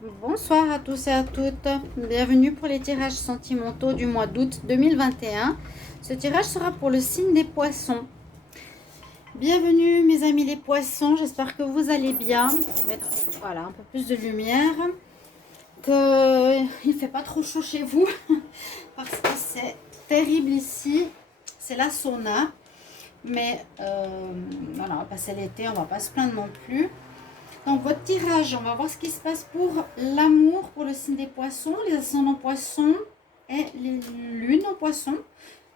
Bonsoir à tous et à toutes. Bienvenue pour les tirages sentimentaux du mois d'août 2021. Ce tirage sera pour le signe des poissons. Bienvenue mes amis les poissons, j'espère que vous allez bien. Je vais mettre voilà, un peu plus de lumière. Il ne fait pas trop chaud chez vous parce que c'est terrible ici. C'est la sauna. Mais voilà, on va passer l'été, on va pas se plaindre non plus. Donc votre tirage, on va voir ce qui se passe pour l'amour, pour le signe des poissons, les ascendants poissons et les lunes en poissons.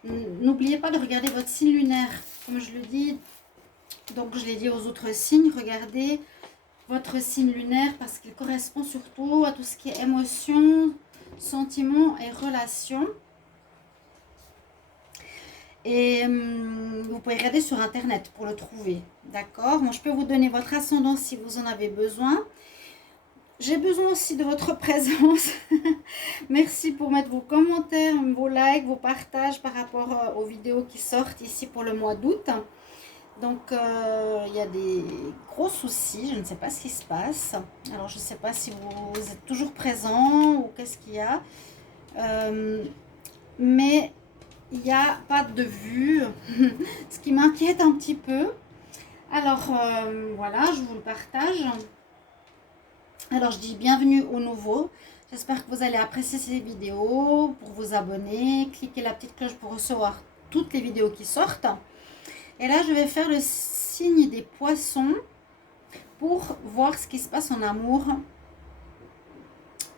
N'oubliez pas de regarder votre signe lunaire, comme je le dis. Donc je l'ai dit aux autres signes, regardez votre signe lunaire parce qu'il correspond surtout à tout ce qui est émotion, sentiments et relations. Et vous pouvez regarder sur internet pour le trouver, d'accord? Moi je peux vous donner votre ascendant si vous en avez besoin. J'ai besoin aussi de votre présence. Merci pour mettre vos commentaires, vos likes, vos partages par rapport aux vidéos qui sortent ici pour le mois d'août. Donc, il y a des gros soucis. Je ne sais pas ce qui se passe. Alors, je ne sais pas si vous êtes toujours présent ou qu'est-ce qu'il y a. Mais il n'y a pas de vue, ce qui m'inquiète un petit peu. Alors, voilà, je vous le partage. Alors je dis bienvenue aux nouveaux. J'espère que vous allez apprécier ces vidéos. Pour vous abonner, cliquez la petite cloche pour recevoir toutes les vidéos qui sortent. Et là, je vais faire le signe des poissons pour voir ce qui se passe en amour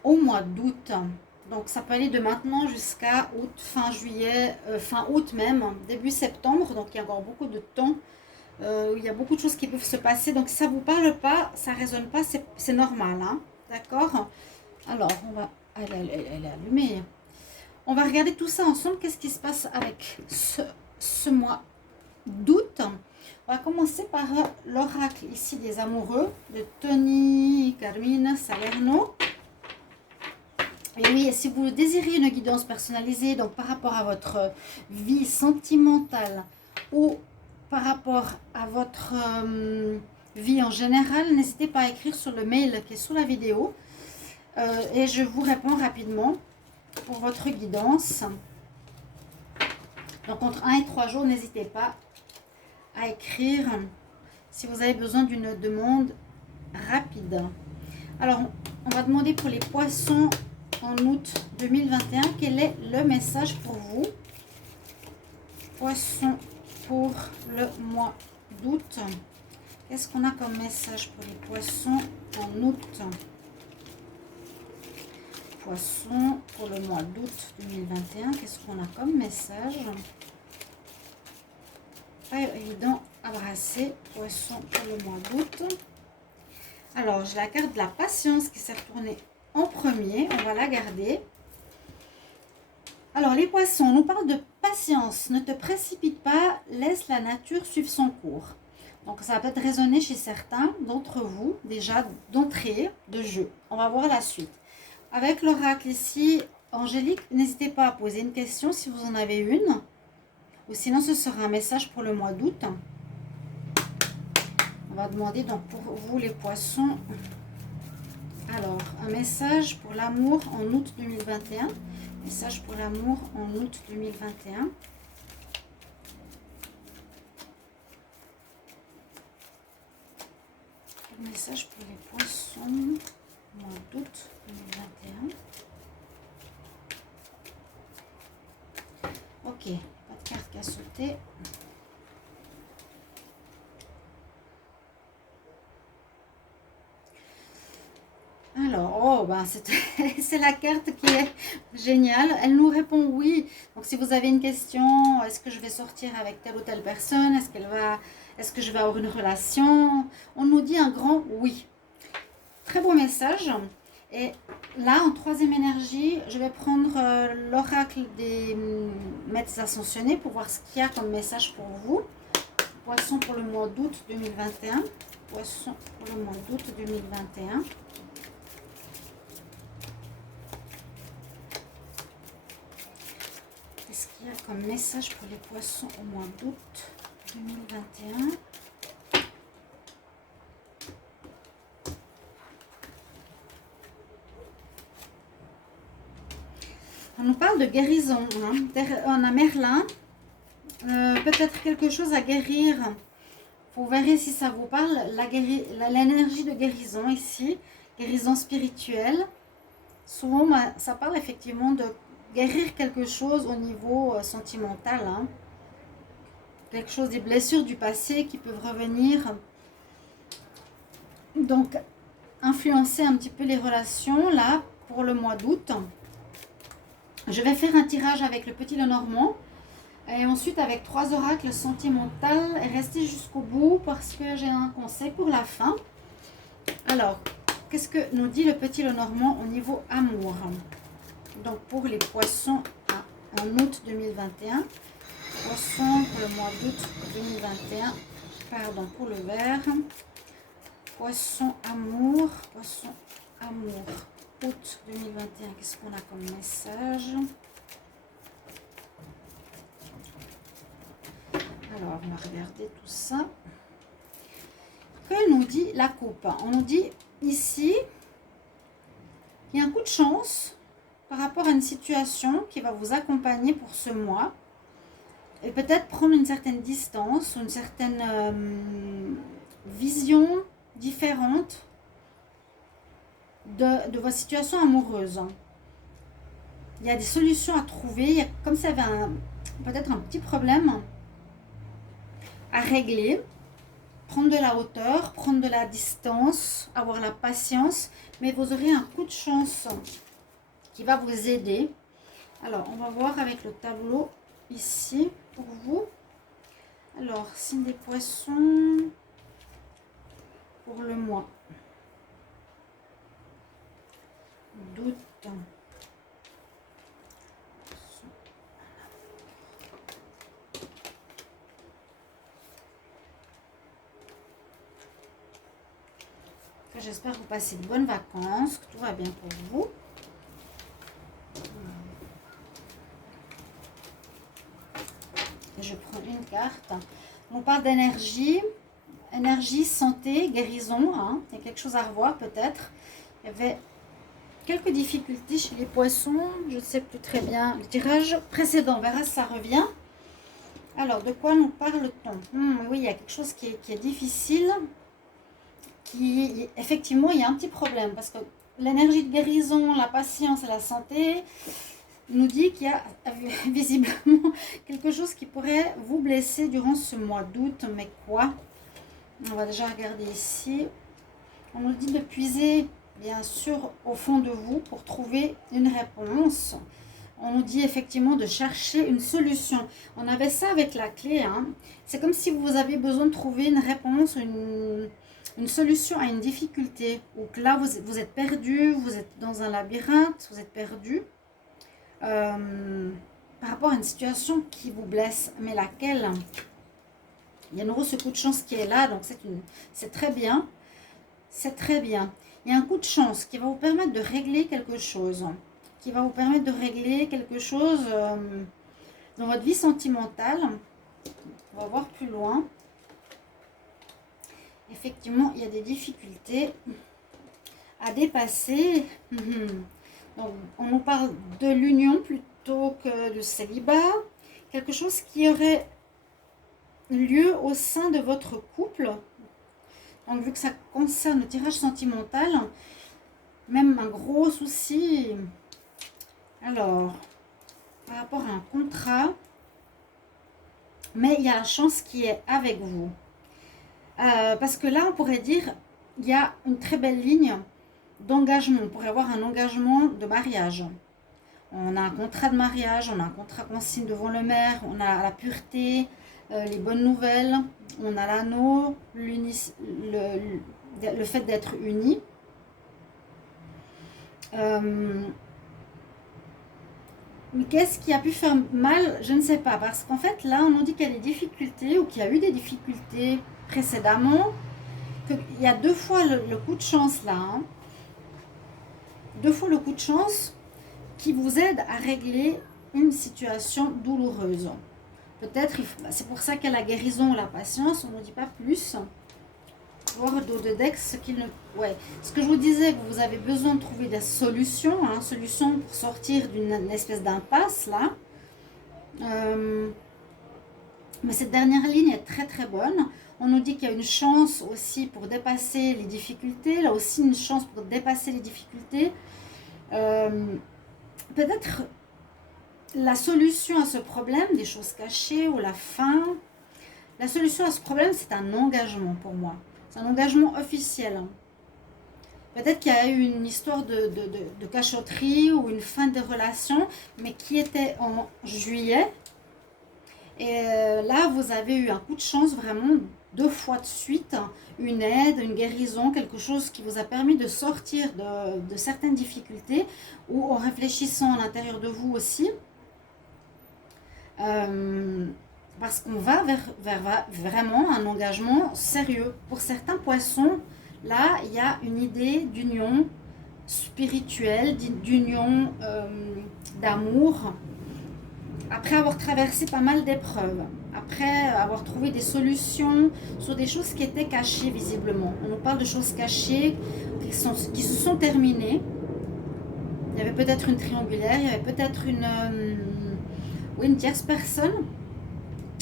au mois d'août. Donc ça peut aller de maintenant jusqu'à août, fin juillet, fin août même, début septembre. Donc il y a encore beaucoup de temps. Il y a beaucoup de choses qui peuvent se passer. Donc si ça ne vous parle pas, ça ne résonne pas, c'est normal. Hein, d'accord? Alors, on va... Elle est allumée. On va regarder tout ça ensemble. Qu'est-ce qui se passe avec ce mois d'août? On va commencer par l'oracle ici des amoureux de Tony Carmine Salerno. Et oui, et si vous désirez une guidance personnalisée, donc par rapport à votre vie sentimentale ou par rapport à votre vie en général, n'hésitez pas à écrire sur le mail qui est sous la vidéo et je vous réponds rapidement pour votre guidance. Donc entre 1 et 3 jours, n'hésitez pas à écrire si vous avez besoin d'une demande rapide. Alors, on va demander pour les poissons en août 2021, quel est le message pour vous? Poissons pour le mois d'août. Qu'est-ce qu'on a comme message pour les poissons en août? Poissons pour le mois d'août 2021. Qu'est-ce qu'on a comme message? Pas évident à brasser. Poissons pour le mois d'août. Alors, j'ai la carte de la patience qui s'est retournée en premier. On va la garder. Alors, les poissons, on nous parle de patience. Ne te précipite pas, laisse la nature suivre son cours. Donc, ça va peut-être résonner chez certains d'entre vous, déjà d'entrée de jeu. On va voir la suite. Avec l'oracle ici, Angélique, n'hésitez pas à poser une question si vous en avez une. Ou sinon, ce sera un message pour le mois d'août. On va demander donc pour vous les poissons. Alors, un message pour l'amour en août 2021. Message pour l'amour en août 2021. Message pour les poissons mois d'août 2021. Ok, pas de carte qui a sauté. Alors, oh, ben c'est la carte qui est géniale. Elle nous répond oui. Donc, si vous avez une question, est-ce que je vais sortir avec telle ou telle personne? Est-ce que je vais avoir une relation? On nous dit un grand oui. Très beau message. Et là, en troisième énergie, je vais prendre l'oracle des maîtres ascensionnés pour voir ce qu'il y a comme message pour vous. Poisson pour le mois d'août 2021. Poisson pour le mois d'août 2021. Qu'est-ce qu'il y a comme message pour les poissons au mois d'août 2021? On nous parle de guérison. Hein. On a Merlin. Peut-être quelque chose à guérir. Vous verrez si ça vous parle. L'énergie de guérison ici. Guérison spirituelle. Souvent, ça parle effectivement de guérir quelque chose au niveau sentimental. Hein. Quelque chose des blessures du passé qui peuvent revenir. Donc, influencer un petit peu les relations là pour le mois d'août. Je vais faire un tirage avec le petit Lenormand et ensuite avec 3 oracles sentimentaux et rester jusqu'au bout parce que j'ai un conseil pour la fin. Alors, qu'est-ce que nous dit le petit Lenormand au niveau amour? Donc pour les poissons en août 2021, poissons pour le mois d'août 2021, pardon pour le vert, poisson amour, août 2021, qu'est-ce qu'on a comme message? Alors, on va regarder tout ça. Que nous dit la coupe? On nous dit ici qu'il y a un coup de chance par rapport à une situation qui va vous accompagner pour ce mois. Et peut-être prendre une certaine distance, une certaine vision différente de votre situation amoureuse. Il y a des solutions à trouver. Il y a, comme ça, il y avait peut-être un petit problème à régler. Prendre de la hauteur, prendre de la distance, avoir la patience. Mais vous aurez un coup de chance qui va vous aider. Alors, on va voir avec le tableau ici pour vous. Alors, signe des poissons pour le mois d'août. J'espère que vous passez de bonnes vacances, que tout va bien pour vous. Et je prends une carte. On parle d'énergie, énergie, santé, guérison. Hein. Il y a quelque chose à revoir peut-être. Il y avait quelques difficultés chez les poissons. Je ne sais plus très bien. Le tirage précédent, on verra si ça revient. Alors, de quoi nous parle-t-on? Oui, il y a quelque chose qui est difficile. Effectivement, il y a un petit problème. Parce que l'énergie de guérison, la patience et la santé nous dit qu'il y a visiblement quelque chose qui pourrait vous blesser durant ce mois d'août. Mais quoi? On va déjà regarder ici. On nous dit de puiser, bien sûr, au fond de vous pour trouver une réponse. On nous dit effectivement de chercher une solution. On avait ça avec la clé. Hein. C'est comme si vous avez besoin de trouver une réponse, une solution à une difficulté. Ou que là, vous êtes perdu, vous êtes dans un labyrinthe, vous êtes perdu. Par rapport à une situation qui vous blesse. Mais laquelle? Il y a nouveau ce coup de chance qui est là. Donc, c'est très bien. C'est très bien. Il y a un coup de chance qui va vous permettre de régler quelque chose. Qui va vous permettre de régler quelque chose dans votre vie sentimentale. On va voir plus loin. Effectivement, il y a des difficultés à dépasser. Donc, on nous parle de l'union plutôt que du célibat. Quelque chose qui aurait lieu au sein de votre couple. Donc, vu que ça concerne le tirage sentimental, même un gros souci. Alors, par rapport à un contrat, mais il y a la chance qui est avec vous. Parce que là, on pourrait dire, il y a une très belle ligne d'engagement. On pourrait avoir un engagement de mariage. On a un contrat de mariage, on a un contrat qu'on signe devant le maire, on a la pureté, les bonnes nouvelles, on a l'anneau, le fait d'être unis. Mais qu'est-ce qui a pu faire mal? Je ne sais pas. Parce qu'en fait, là, on nous dit qu'il y a des difficultés ou qu'il y a eu des difficultés précédemment. Il y a 2 fois le coup de chance là. Hein. 2 fois le coup de chance qui vous aide à régler une situation douloureuse. Peut-être, c'est pour ça qu'il y a la guérison, la patience, on ne nous dit pas plus. World de Dex, ce qu'il ne... Ouais. Ce que je vous disais, vous avez besoin de trouver des solutions, hein, solutions pour sortir d'une espèce d'impasse, là. Mais cette dernière ligne est très très bonne. On nous dit qu'il y a une chance aussi pour dépasser les difficultés. Là aussi, une chance pour dépasser les difficultés. Peut-être la solution à ce problème, des choses cachées ou la fin. La solution à ce problème, c'est un engagement pour moi. C'est un engagement officiel. Peut-être qu'il y a eu une histoire de cachotterie ou une fin de relation, mais qui était en juillet. Et là, vous avez eu un coup de chance vraiment 2 fois de suite, une aide, une guérison, quelque chose qui vous a permis de sortir de certaines difficultés ou en réfléchissant à l'intérieur de vous aussi. Parce qu'on va vers vraiment un engagement sérieux. Pour certains poissons, là, il y a une idée d'union spirituelle, d'union d'amour. Après avoir traversé pas mal d'épreuves, après avoir trouvé des solutions sur des choses qui étaient cachées visiblement. On nous parle de choses cachées qui se sont terminées. Il y avait peut-être une triangulaire, il y avait peut-être une tierce personne,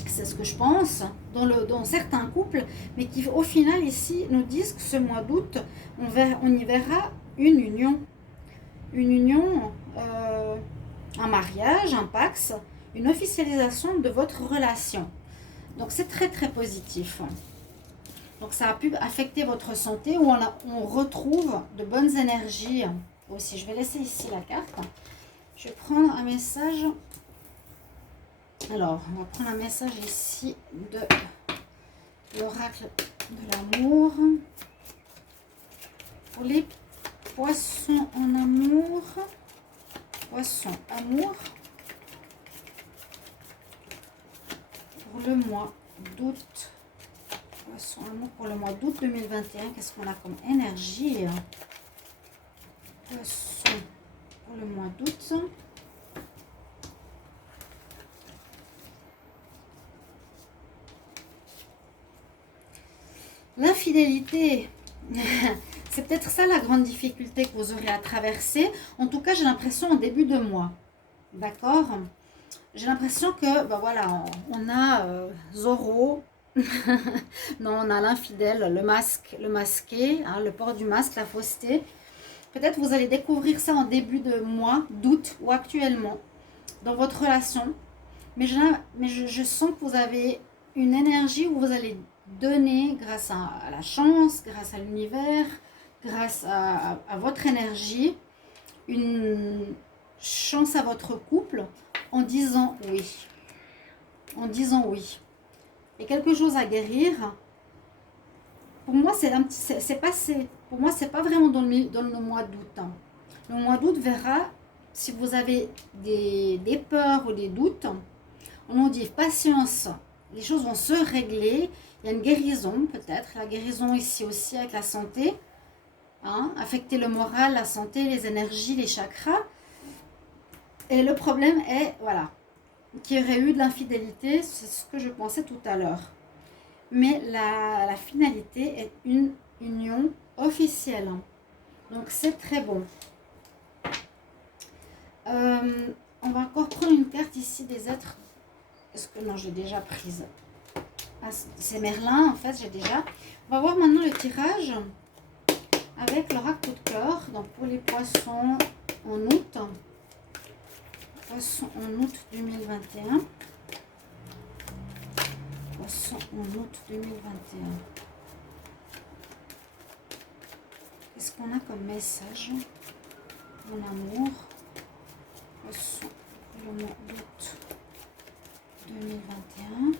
c'est ce que je pense, dans certains couples, mais qui au final ici nous disent que ce mois d'août, on y verra une union. Une union, un mariage, un pax, une officialisation de votre relation. Donc c'est très très positif. Donc ça a pu affecter votre santé où on retrouve de bonnes énergies aussi. Je vais laisser ici la carte. Je vais prendre un message. Alors, on va prendre un message ici de l'oracle de l'amour. Pour les poissons en amour. Poisson amour. Pour le mois d'août, poisson amour pour le mois d'août 2021, qu'est-ce qu'on a comme énergie? Poisson pour le mois d'août. L'infidélité, c'est peut-être ça la grande difficulté que vous aurez à traverser. En tout cas, j'ai l'impression en début de mois, d'accord? J'ai l'impression que, ben voilà, on a Zorro, non, on a l'infidèle, le masque, le masqué, hein, le port du masque, la fausseté. Peut-être vous allez découvrir ça en début de mois, d'août ou actuellement, dans votre relation. Mais je sens que vous avez une énergie où vous allez donner grâce à la chance, grâce à l'univers, grâce à votre énergie, une chance à votre couple, en disant oui. En disant oui. Et quelque chose à guérir. Pour moi, c'est passé. Pour moi, c'est pas vraiment dans le mois d'août. Hein. Le mois d'août verra si vous avez des peurs ou des doutes. On nous dit patience. Les choses vont se régler. Il y a une guérison peut-être. La guérison ici aussi avec la santé. Hein, affecter le moral, la santé, les énergies, les chakras. Et le problème est, voilà, qu'il y aurait eu de l'infidélité, c'est ce que je pensais tout à l'heure. Mais la finalité est une union officielle. Donc c'est très bon. On va encore prendre une carte ici des êtres. Est-ce que non, j'ai déjà prise. Ah, c'est Merlin, en fait, j'ai déjà. On va voir maintenant le tirage avec l'oracle coup de cœur. Donc pour les poissons en août. Poisson en août 2021. Poisson en août 2021. Qu'est-ce qu'on a comme message? Mon amour. Poisson le mois d'août 2021.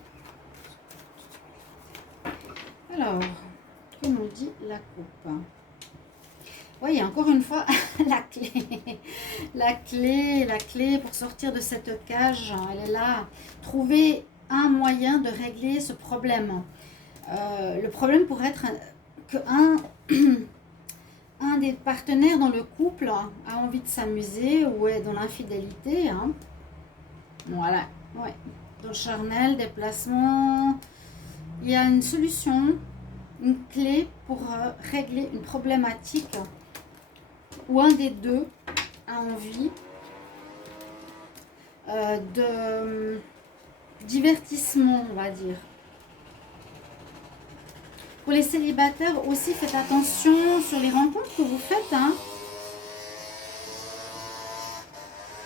Alors, que nous dit la coupe? Oui, encore une fois, la clé. La clé pour sortir de cette cage, elle est là. Trouver un moyen de régler ce problème. Le problème pourrait être qu'un un des partenaires dans le couple a envie de s'amuser ou est dans l'infidélité. Hein. Voilà, ouais. Dans le charnel, déplacement. Il y a une solution. une clé pour régler une problématique où un des deux a envie de divertissement, on va dire. Pour les célibataires aussi, faites attention sur les rencontres que vous faites, hein.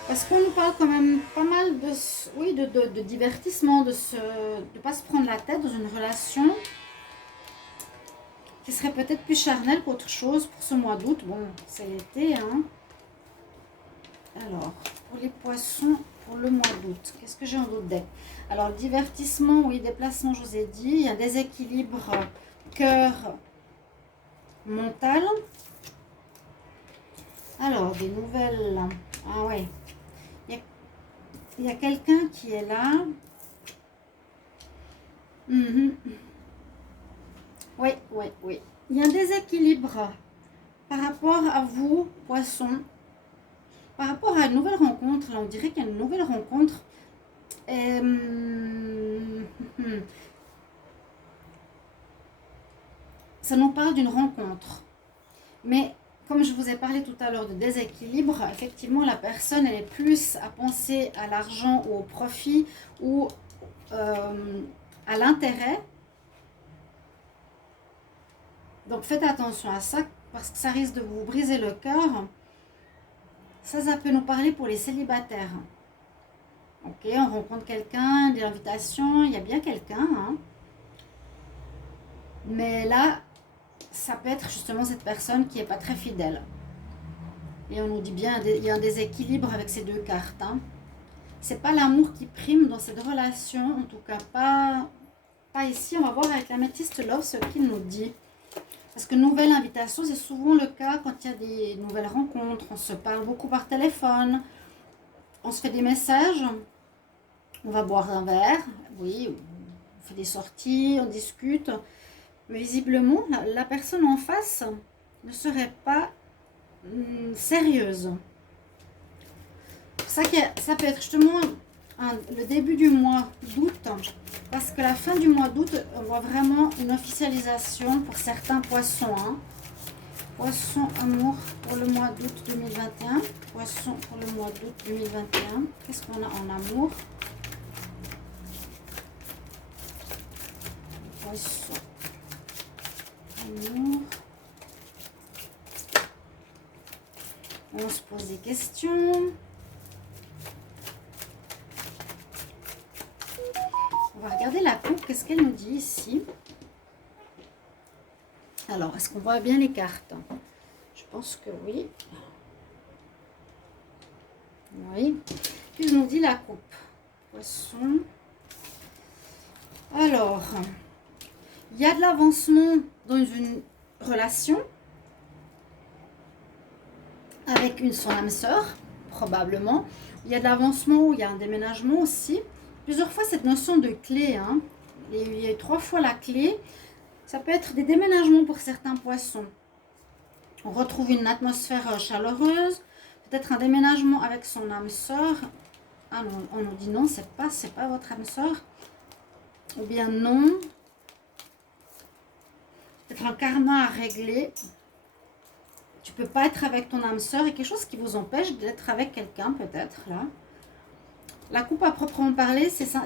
Parce qu'on nous parle quand même pas mal de, oui, de divertissement, de ne pas se prendre la tête dans une relation qui serait peut-être plus charnelle qu'autre chose pour ce mois d'août. Bon, c'est l'été, hein. Alors, pour les poissons, pour le mois d'août, qu'est-ce que j'ai en d'autres deck? Alors, divertissement, oui, déplacement, je vous ai dit. Il y a un déséquilibre cœur mental. Alors, des nouvelles. Ah ouais. Il y a quelqu'un qui est là. Oui, oui, oui. Il y a un déséquilibre par rapport à vous, poissons. Par rapport à une nouvelle rencontre, là, on dirait qu'il y a une nouvelle rencontre. Ça nous parle d'une rencontre. Mais comme je vous ai parlé tout à l'heure de déséquilibre, effectivement, la personne, elle est plus à penser à l'argent ou au profit ou à l'intérêt. Donc, faites attention à ça parce que ça risque de vous briser le cœur. Ça peut nous parler pour les célibataires. Ok, on rencontre quelqu'un, des invitations, il y a bien quelqu'un. Hein. Mais là, ça peut être justement cette personne qui n'est pas très fidèle. Et on nous dit bien il y a un déséquilibre avec ces deux cartes. Hein. C'est pas l'amour qui prime dans cette relation, en tout cas pas ici. On va voir avec l'améthyste love ce qu'il nous dit. Parce que nouvelle invitation, c'est souvent le cas quand il y a des nouvelles rencontres. On se parle beaucoup par téléphone, on se fait des messages, on va boire un verre, oui, on fait des sorties, on discute. Mais visiblement, la personne en face ne serait pas sérieuse. Ça peut être justement le début du mois d'août, parce que la fin du mois d'août, on voit vraiment une officialisation pour certains poissons. Hein. Poisson amour pour le mois d'août 2021. Poisson pour le mois d'août 2021. Qu'est-ce qu'on a en amour? Poisson amour. On se pose des questions. On va regarder la coupe. Qu'est-ce qu'elle nous dit ici? Alors, est-ce qu'on voit bien les cartes? Je pense que oui. Oui. Qu'est-ce nous dit la coupe? Poisson. Alors, il y a de l'avancement dans une relation avec son âme sœur, probablement. Il y a de l'avancement, il y a un déménagement aussi. Plusieurs fois, cette notion de clé. Hein. Il y a 3 fois la clé. Ça peut être des déménagements pour certains poissons. On retrouve une atmosphère chaleureuse. Peut-être un déménagement avec son âme sœur. Ah non, on nous dit non, c'est pas votre âme sœur. Ou bien non. Peut-être un karma à régler. Tu peux pas être avec ton âme sœur et quelque chose qui vous empêche d'être avec quelqu'un peut-être là. La coupe à proprement parler, c'est ça.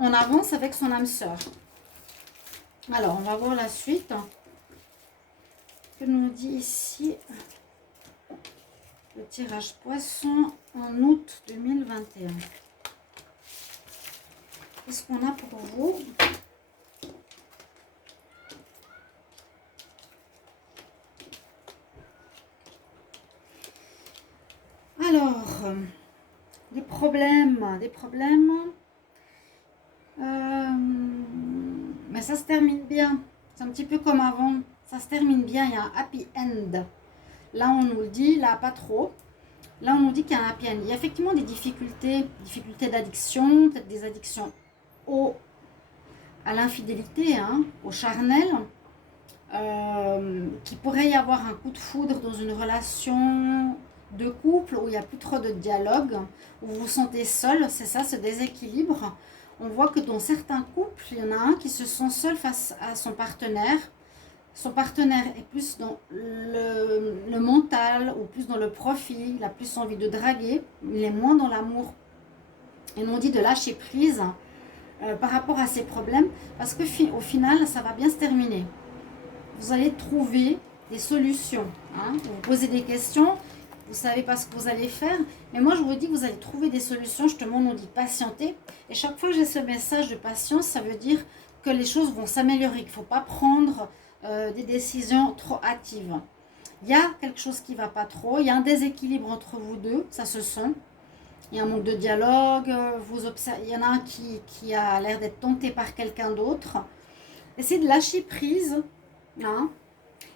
On avance avec son âme sœur. Alors, on va voir la suite. Que nous dit ici le tirage poisson en août 2021. Qu'est-ce qu'on a pour vous? Alors, des problèmes. Mais ça se termine bien. C'est un petit peu comme avant. Ça se termine bien. Il y a un happy end. Là, on nous le dit. Là, pas trop. Là, on nous dit qu'il y a un happy end. Il y a effectivement des difficultés d'addiction. Peut-être des addictions à l'infidélité, hein, au charnel. Qu'il pourrait y avoir un coup de foudre dans une relation de couple où il n'y a plus trop de dialogue, où vous vous sentez seul. C'est ça, ce déséquilibre. on voit que dans certains couples, il y en a un qui se sent seul face à son partenaire. Son partenaire est plus dans le mental ou plus dans le profit, il a plus envie de draguer, il est moins dans l'amour. Et on dit de lâcher prise par rapport à ces problèmes, parce qu'au final, ça va bien se terminer. Vous allez trouver des solutions. Hein. Vous posez des questions, vous ne savez pas ce que vous allez faire, mais moi je vous dis que vous allez trouver des solutions. Justement, on dit patienter. Et chaque fois que j'ai ce message de patience, ça veut dire que les choses vont s'améliorer, qu'il ne faut pas prendre des décisions trop hâtives. Il y a quelque chose qui ne va pas trop, il y a un déséquilibre entre vous deux, ça se sent. Il y a un manque de dialogue, il y en a un qui a l'air d'être tenté par quelqu'un d'autre. Essayez de lâcher prise. Hein,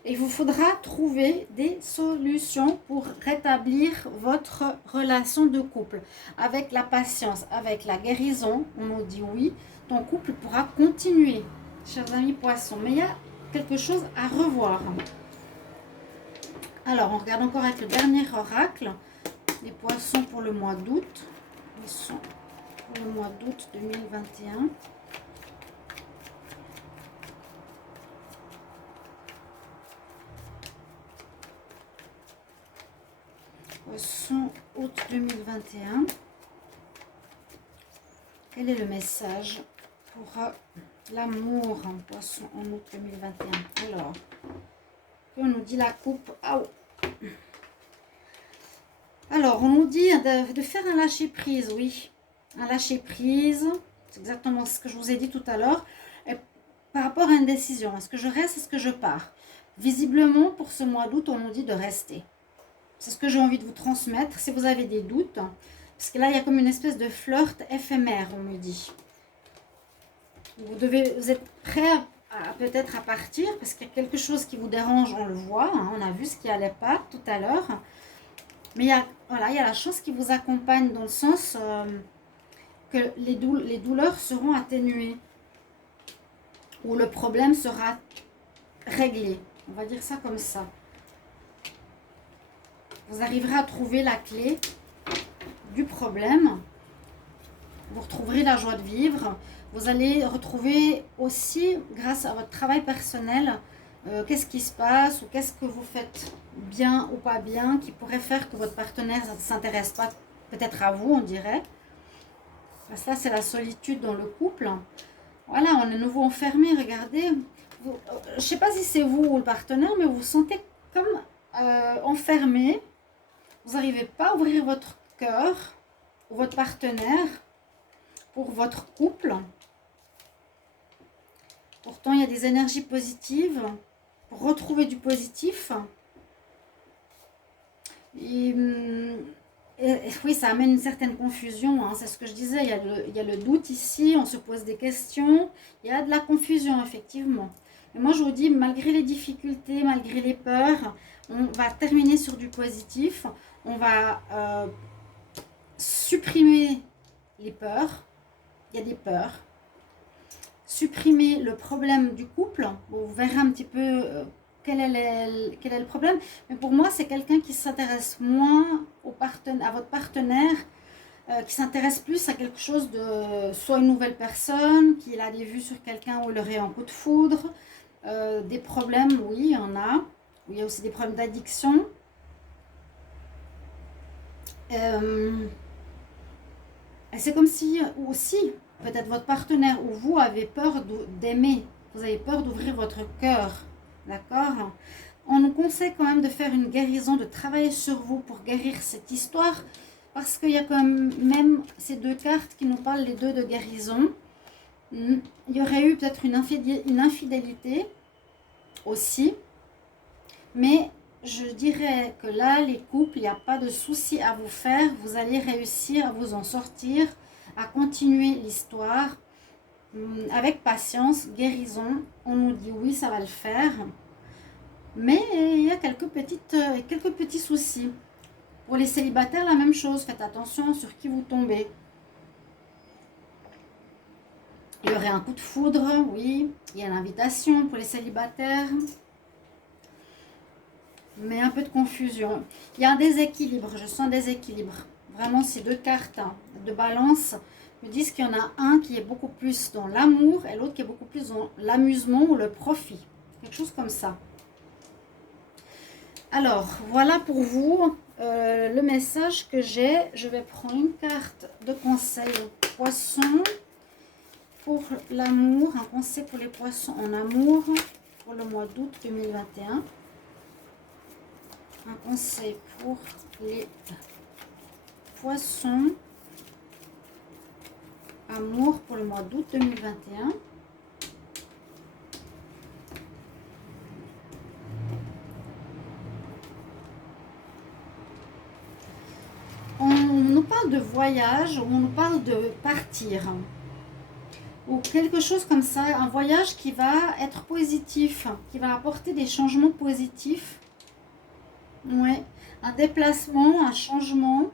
et il vous faudra trouver des solutions pour rétablir votre relation de couple. Avec la patience, avec la guérison, on nous dit oui, ton couple pourra continuer, chers amis poissons. Mais il y a quelque chose à revoir. Alors, on regarde encore avec le dernier oracle. Les poissons pour le mois d'août. Ils sont pour le mois d'août 2021. Poisson août 2021. Quel est le message pour l'amour en poisson en août 2021? Alors, que nous dit la coupe? Alors, on nous dit de faire un lâcher-prise, oui. Un lâcher-prise, c'est exactement ce que je vous ai dit tout à l'heure. Par rapport à une décision, est-ce que je reste, est-ce que je pars? Visiblement, pour ce mois d'août, on nous dit de rester. C'est ce que j'ai envie de vous transmettre. Si vous avez des doutes, parce que là, il y a comme une espèce de flirt éphémère, on me dit. Vous êtes prêt peut-être à partir, parce qu'il y a quelque chose qui vous dérange, on le voit. Hein, on a vu ce qui n'allait pas tout à l'heure. Mais il y a la chance qui vous accompagne dans le sens que les douleurs seront atténuées. Ou le problème sera réglé. On va dire ça comme ça. Vous arriverez à trouver la clé du problème. Vous retrouverez la joie de vivre. Vous allez retrouver aussi, grâce à votre travail personnel, qu'est-ce qui se passe ou qu'est-ce que vous faites bien ou pas bien qui pourrait faire que votre partenaire ne s'intéresse pas peut-être à vous, on dirait. Parce que là, c'est la solitude dans le couple. Voilà, on est nouveau enfermé, regardez. Je ne sais pas si c'est vous ou le partenaire, mais vous vous sentez comme enfermé. Vous n'arrivez pas à ouvrir votre cœur ou votre partenaire pour votre couple. Pourtant, il y a des énergies positives pour retrouver du positif. Et oui, ça amène une certaine confusion. Hein, c'est ce que je disais. Il y a le doute ici, on se pose des questions. Il y a de la confusion, effectivement. Mais moi, je vous dis, malgré les difficultés, malgré les peurs, on va terminer sur du positif. On va supprimer les peurs. Il y a des peurs. Supprimer le problème du couple. Bon, vous verrez un petit peu quel est le problème. Mais pour moi, c'est quelqu'un qui s'intéresse moins à votre partenaire, qui s'intéresse plus à quelque chose de... Soit une nouvelle personne, qui a des vues sur quelqu'un où il aurait un coup de foudre. Des problèmes, oui, il y en a. Il y a aussi des problèmes d'addiction. Et c'est comme si aussi, peut-être votre partenaire ou vous avez peur d'aimer. Vous avez peur d'ouvrir votre cœur. D'accord? On nous conseille quand même de faire une guérison, de travailler sur vous pour guérir cette histoire. Parce qu'il y a quand même ces deux cartes qui nous parlent les deux de guérison. Il y aurait eu peut-être une infidélité aussi. Mais je dirais que là, les couples, il n'y a pas de souci à vous faire. Vous allez réussir à vous en sortir, à continuer l'histoire avec patience, guérison. On nous dit oui, ça va le faire. Mais il y a quelques petits soucis. Pour les célibataires, la même chose. Faites attention sur qui vous tombez. Il y aurait un coup de foudre, oui. Il y a l'invitation pour les célibataires. Mais un peu de confusion. Il y a un déséquilibre, je sens un déséquilibre. Vraiment, ces deux cartes de balance me disent qu'il y en a un qui est beaucoup plus dans l'amour et l'autre qui est beaucoup plus dans l'amusement ou le profit. Quelque chose comme ça. Alors, voilà pour vous le message que j'ai. Je vais prendre une carte de conseil poisson pour l'amour. Un conseil pour les poissons en amour pour le mois d'août 2021. Un conseil pour les poissons amour pour le mois d'août 2021. On nous parle de voyage, on nous parle de partir. Ou quelque chose comme ça, un voyage qui va être positif, qui va apporter des changements positifs. Ouais, un déplacement, un changement.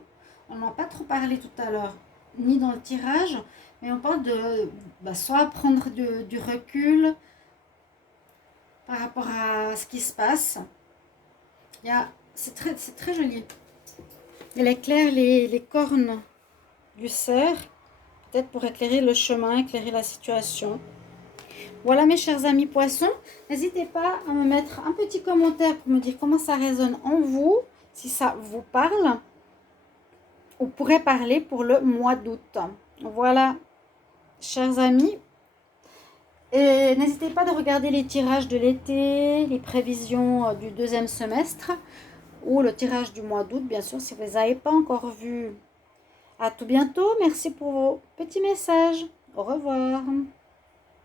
On n'en a pas trop parlé tout à l'heure, ni dans le tirage, mais on parle de soit prendre du recul par rapport à ce qui se passe. C'est très joli. Elle éclaire les cornes du cerf, peut-être pour éclairer le chemin, éclairer la situation. Voilà mes chers amis poissons, n'hésitez pas à me mettre un petit commentaire pour me dire comment ça résonne en vous, si ça vous parle, ou pourrait parler pour le mois d'août. Voilà, chers amis, et n'hésitez pas de regarder les tirages de l'été, les prévisions du deuxième semestre, ou le tirage du mois d'août, bien sûr, si vous ne les avez pas encore vus. À tout bientôt, merci pour vos petits messages. Au revoir.